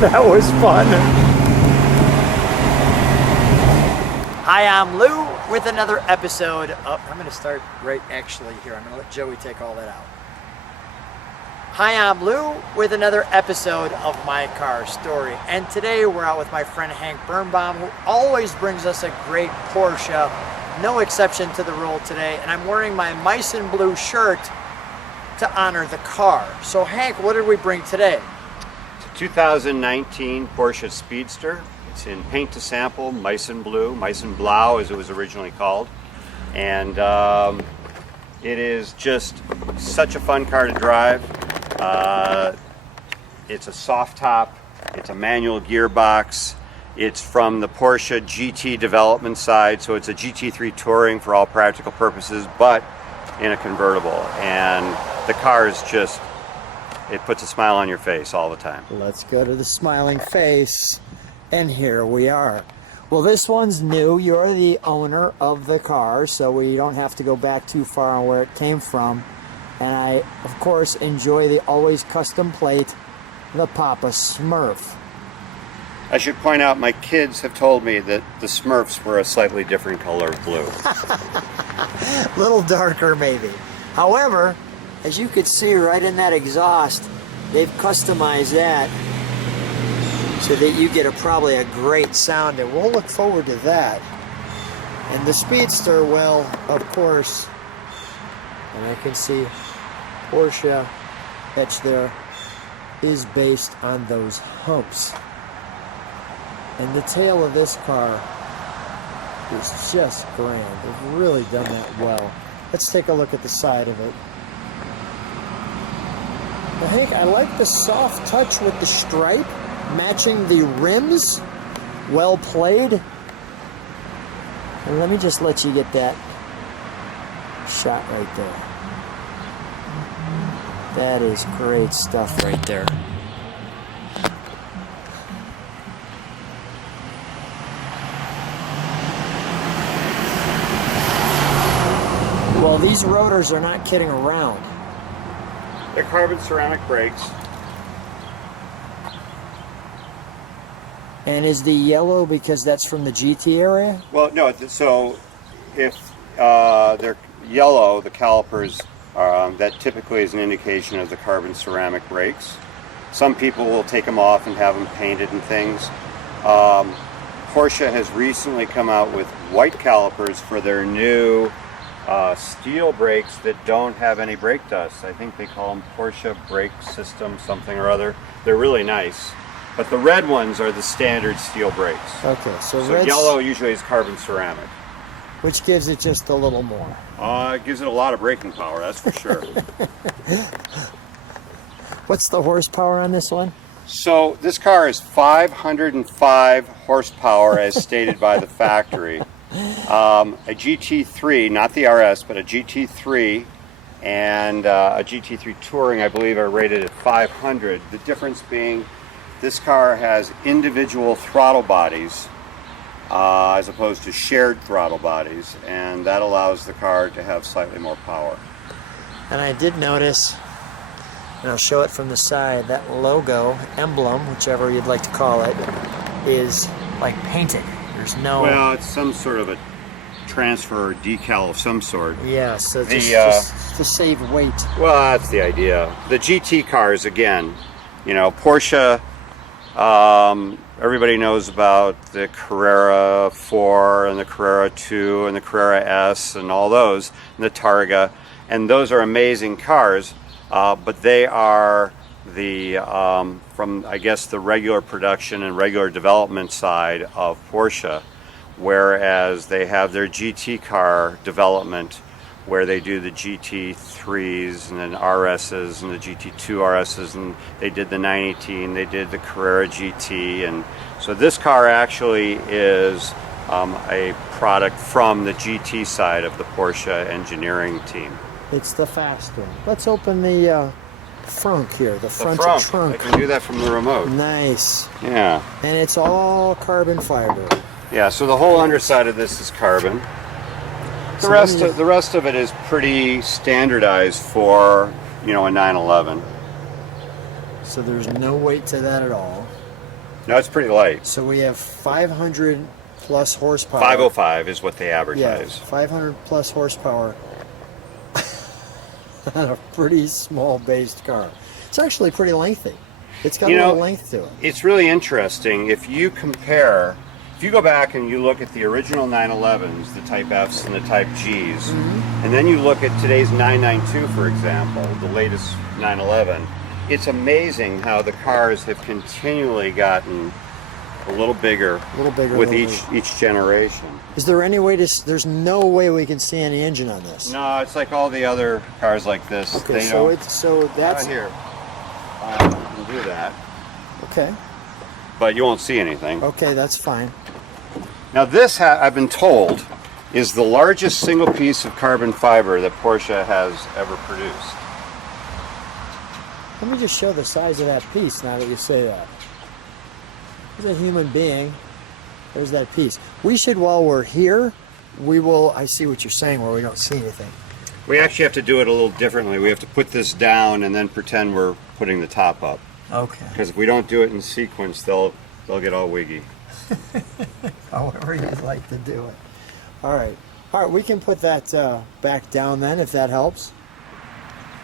That was fun. Hi, I'm Lou with another episode of, I'm going to start right actually here. I'm going to let Joey take all that out. Hi, I'm Lou with another episode of My Car Story. And today we're out with my friend Hank Bernbaum, who always brings us a great Porsche. No exception to the rule today. And I'm wearing my Meissen Blue shirt to honor the car. So Hank, what did we bring today? It's a 2019 Porsche Speedster. It's in paint to sample, Meissen Blue, Meissenblau as it was originally called. And it is just such a fun car to drive. It's a soft top, it's a manual gearbox, it's from the Porsche GT development side, so it's a GT3 Touring for all practical purposes, but in a convertible. And the car is just, it puts a smile on your face all the time. Let's go to the smiling face, and here we are. Well, this one's new. You're the owner of the car, so we don't have to go back too far on where it came from. And I, of course, enjoy the always custom plate, the Papa Smurf. I should point out, my kids have told me that the Smurfs were a slightly different color of blue. A little darker, maybe. However, as you could see right in that exhaust, they've customized that so that you get probably a great sound, and we'll look forward to that. And the Speedster, well, of course, and I can see Porsche etched there, is based on those humps. And the tail of this car is just grand. They've really done that well. Let's take a look at the side of it. Now, Hank, I like the soft touch with the stripe, matching the rims. Well played. And let me just let you get that shot right there. That is great stuff right there. Well, these rotors are not kidding around. They're carbon ceramic brakes. And is the yellow because that's from the GT area? Well, no, so if they're yellow, the calipers, that typically is an indication of the carbon ceramic brakes. Some people will take them off and have them painted and things. Porsche has recently come out with white calipers for their new steel brakes that don't have any brake dust. I think they call them Porsche brake system something or other. They're really nice. But the red ones are the standard steel brakes. Okay, so yellow usually is carbon ceramic. Which gives it just a little more. It gives it a lot of braking power, that's for sure. What's the horsepower on this one? So this car is 505 horsepower as stated by the factory. A GT3, not the RS, but a GT3 and a GT3 Touring, I believe, are rated at 500. The difference being this car has individual throttle bodies as opposed to shared throttle bodies, and that allows the car to have slightly more power. And I did notice, and I'll show it from the side, that logo, emblem, whichever you'd like to call it, is like painted. There's no... Well, it's some sort of a transfer or decal of some sort. Yeah, so just to save weight. Well, that's the idea. The GT cars, again, you know, Porsche, everybody knows about the Carrera 4 and the Carrera 2 and the Carrera S and all those, and the Targa, and those are amazing cars, but they are the from, I guess, the regular production and regular development side of Porsche, whereas they have their GT car development where they do the GT3s and then RSs and the GT2 RSs, and they did the 918, they did the Carrera GT, and so this car actually is a product from the GT side of the Porsche engineering team. It's the fast one. Let's open the frunk here, the front trunk. I can do that from the remote. Nice. Yeah. And it's all carbon fiber. Yeah, so the whole underside of this is carbon. The rest of it is pretty standardized for, you know, a 911. So there's no weight to that at all. No, it's pretty light. So we have 500 plus horsepower. 505 is what they Yeah, advertise. 500 plus horsepower on a pretty small based car. It's actually pretty lengthy. It's got a little length to it. It's really interesting. If you compare, if you go back and you look at the original 911s, the Type Fs and the Type Gs, and then you look at today's 992, for example, the latest 911, it's amazing how the cars have continually gotten a little bigger with each generation. Is there any way to? There's no way we can see any engine on this. No, it's like all the other cars like this. Okay, they so don't, that's here. You can do that, okay. but you won't see anything. Okay, that's fine. Now this, I've been told, is the largest single piece of carbon fiber that Porsche has ever produced. Let me just show the size of that piece now that you say that. There's a human being. There's that piece. We should, while we're here, I see what you're saying where we don't see anything. We actually have to do it a little differently. We have to put this down and then pretend we're putting the top up. Okay. Because if we don't do it in sequence, they'll get all wiggy. However you'd like to do it. All right, we can put that back down then, if that helps.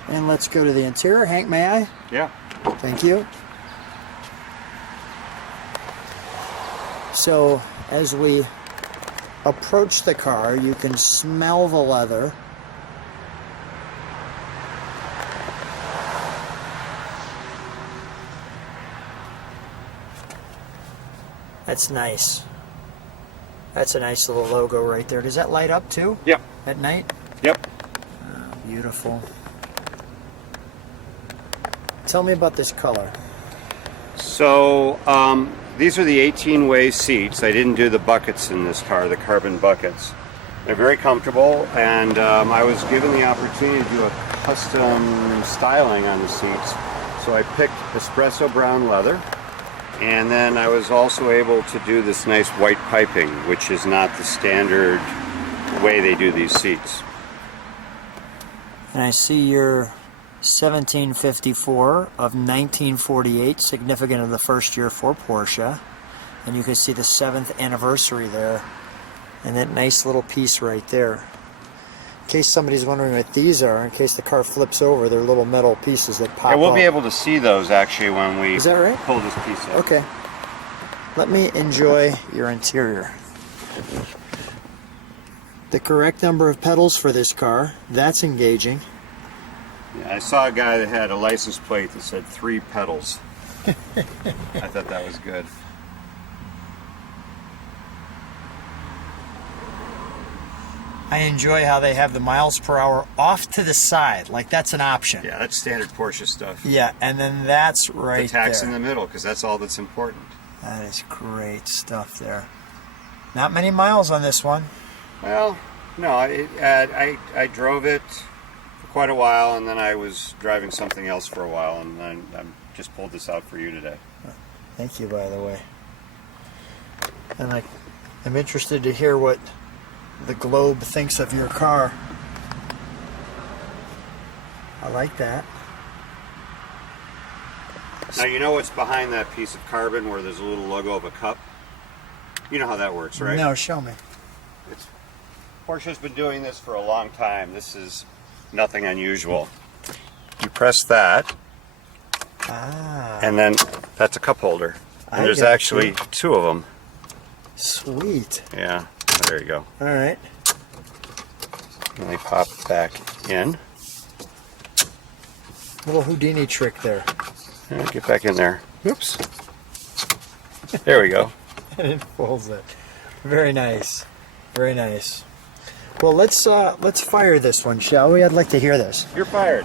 And let's go to the interior. Hank, may I? Yeah. Thank you. So as we approach the car, you can smell the leather. That's nice. That's a nice little logo right there. Does that light up too? Yep. At night? Yep. Oh, beautiful. Tell me about this color. So these are the 18-way seats. I didn't do the buckets in this car, the carbon buckets. They're very comfortable, and I was given the opportunity to do a custom styling on the seats. So I picked espresso brown leather, and then I was also able to do this nice white piping, which is not the standard way they do these seats. And I see your 1754 of 1948, significant of the first year for Porsche. And you can see the 7th anniversary there. And that nice little piece right there. In case somebody's wondering what these are, in case the car flips over, they're little metal pieces that pop Yeah, we'll up. be able to see those actually when we Is that right? pull this piece up. Okay. Let me enjoy your interior. The correct number of pedals for this car. That's engaging. Yeah, I saw a guy that had a license plate that said 3 pedals. I thought that was good. I enjoy how they have the miles per hour off to the side, like that's an option. Yeah, that's standard Porsche stuff. Yeah, and then that's right The tax there. in the middle, because that's all that's important. That is great stuff there. Not many miles on this one. Well, no, I drove it for quite a while, and then I was driving something else for a while, and then I just pulled this out for you today. Thank you, by the way. And I'm interested to hear what the globe thinks of your car. I like that. Now, you know what's behind that piece of carbon where there's a little logo of a cup? You know how that works, right? No, show me. Porsche's been doing this for a long time. This is nothing unusual. You press that, and then that's a cup holder. And there's actually 2 of them. Sweet. Yeah, there you go. All right. And they pop back in. Little Houdini trick there. And get back in there. Oops. There we go. And it pulls it. Very nice. Very nice. Well, let's fire this one, shall we? I'd like to hear this. You're fired.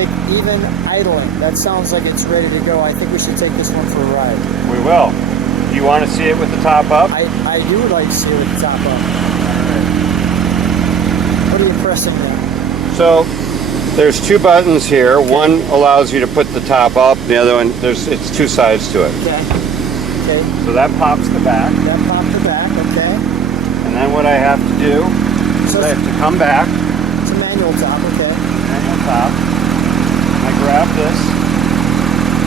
take even idling. That sounds like it's ready to go. I think we should take this one for a ride. We will. Do you want to see it with the top up? I do like to see it with the top up. What are you pressing now? So there's two buttons here. Okay. One allows you to put the top up. The other one, it's two sides to it. Okay. Okay. So that pops the back. That pops the back. Okay. And then what I have to do is I have to come back. It's a manual top. Okay. Manual top. I grab this.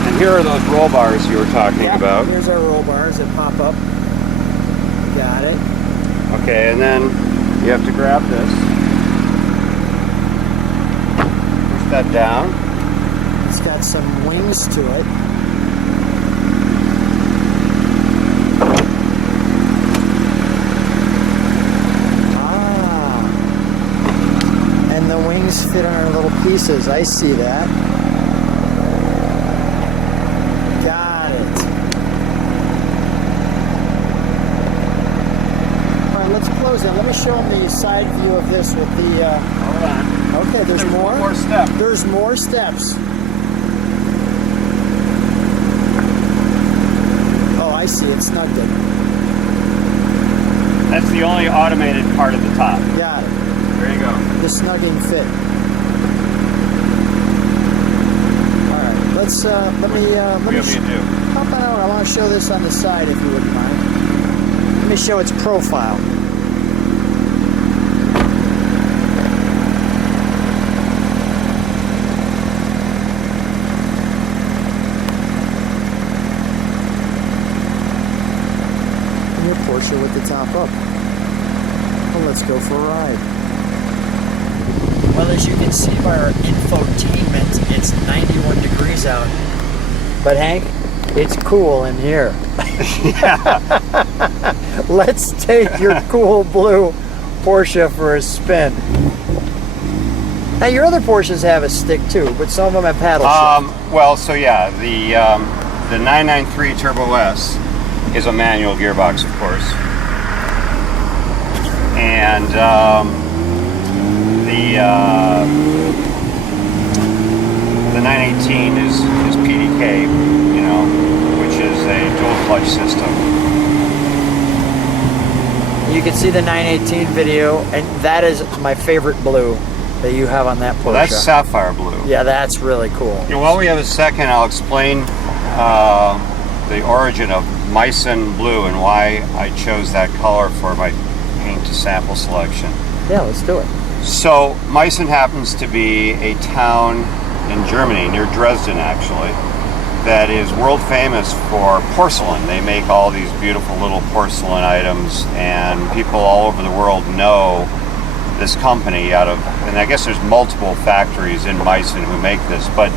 And here are those roll bars you were talking about. Here's our roll bars that pop up. Got it. Okay, and then you have to grab this. Push that down. It's got some wings to it. Ah. And the wings fit on our little pieces. I see that. Let me show them the side view of this with the. Hold on. Okay, there's more. One more step. There's more steps. Oh, I see. It's snugged it. That's the only automated part of the top. Got it. There you go. The snugging fit. All right. Let me hop out. I want to show this on the side, if you wouldn't mind. Let me show its profile. Porsche with the top up. Well, let's go for a ride. Well, as you can see by our infotainment, it's 91 degrees out. But Hank, it's cool in here. Let's take your cool blue Porsche for a spin. Now, your other Porsches have a stick too, but some of them have paddle shift. Well, so yeah, the 993 Turbo S is a manual gearbox, of course, and the 918 is PDK, you know, which is a dual clutch system. You can see the 918 video, and that is my favorite blue that you have on that Porsche. Well, that's sapphire blue. Yeah, that's really cool. You know, while we have a second, I'll explain the origin of Meissen Blue and why I chose that color for my paint to sample selection. Yeah, let's do it. So Meissen happens to be a town in Germany, near Dresden actually, that is world famous for porcelain. They make all these beautiful little porcelain items, and people all over the world know this company and I guess there's multiple factories in Meissen who make this, but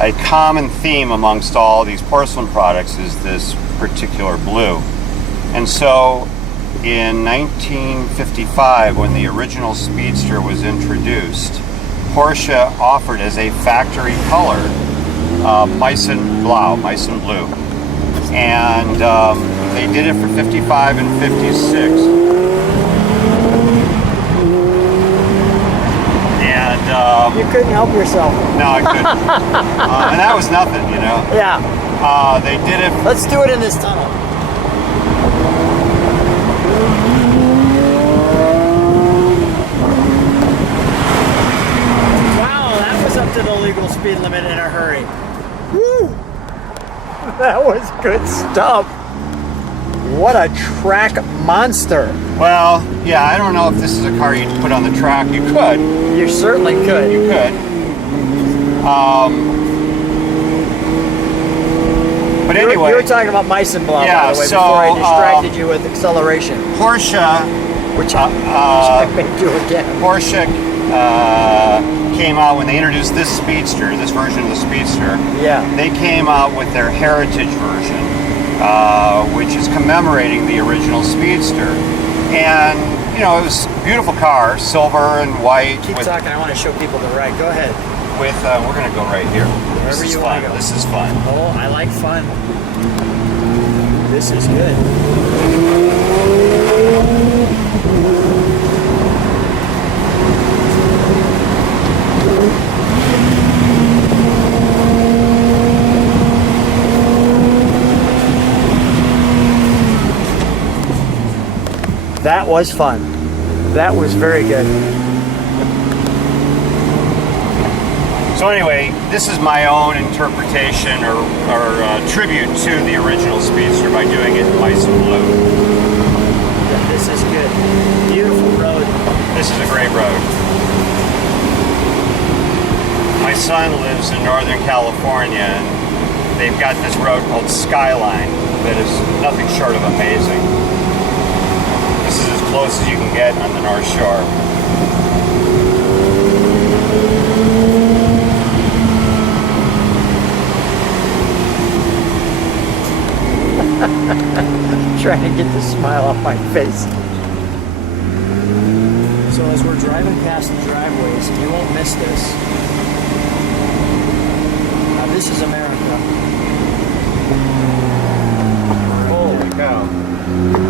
a common theme amongst all these porcelain products is this particular blue. And so in 1955, when the original Speedster was introduced, Porsche offered as a factory color Meissenblau, Meissen Blue. And they did it for 55 and 56. And you couldn't help yourself. No, I couldn't. And that was nothing, you know? Yeah. They did it. Let's do it in this tunnel. Wow, that was up to the legal speed limit in a hurry. Woo! That was good stuff. What a track monster. Well, yeah, I don't know if this is a car you'd put on the track. You could. You certainly could. You could. But anyway. You were talking about Meissenblau, yeah, by the way, so, before I distracted you with acceleration. Porsche, which I may do again. Porsche came out when they introduced this Speedster, this version of the Speedster. Yeah. They came out with their Heritage version, which is commemorating the original Speedster. And, you know, it was a beautiful car, silver and white. Keep talking, I want to show people the ride. Go ahead. We're going to go right here. Wherever you want to go. This is fun. Oh, I like fun. This is good. was fun. That was very good. So anyway, this is my own interpretation or tribute to the original Speedster by doing it in Meissen Blue. Yeah, this is good. Beautiful road. This is a great road. My son lives in Northern California, and they've got this road called Skyline that is nothing short of amazing. This is as close as you can get on the North Shore. Trying to get the smile off my face. So as we're driving past the driveways, you won't miss this. Now this is America. Holy cow.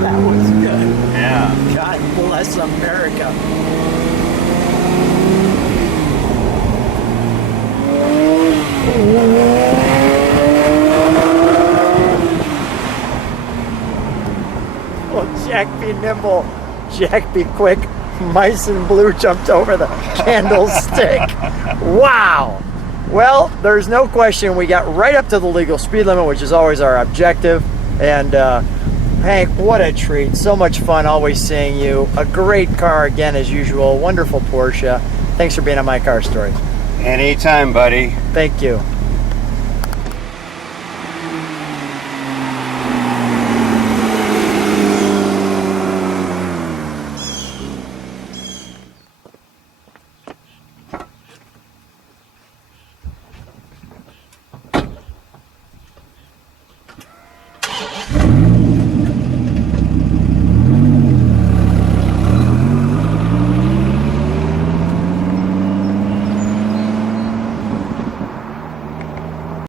That was good. Yeah. God bless America. Oh, Jack be nimble. Jack be quick. Meissen Blue jumped over the candlestick. Wow. Well, there's no question we got right up to the legal speed limit, which is always our objective. And Hank, what a treat. So much fun always seeing you. A great car again as usual. Wonderful Porsche. Thanks for being on My Car Story. Anytime, buddy. Thank you.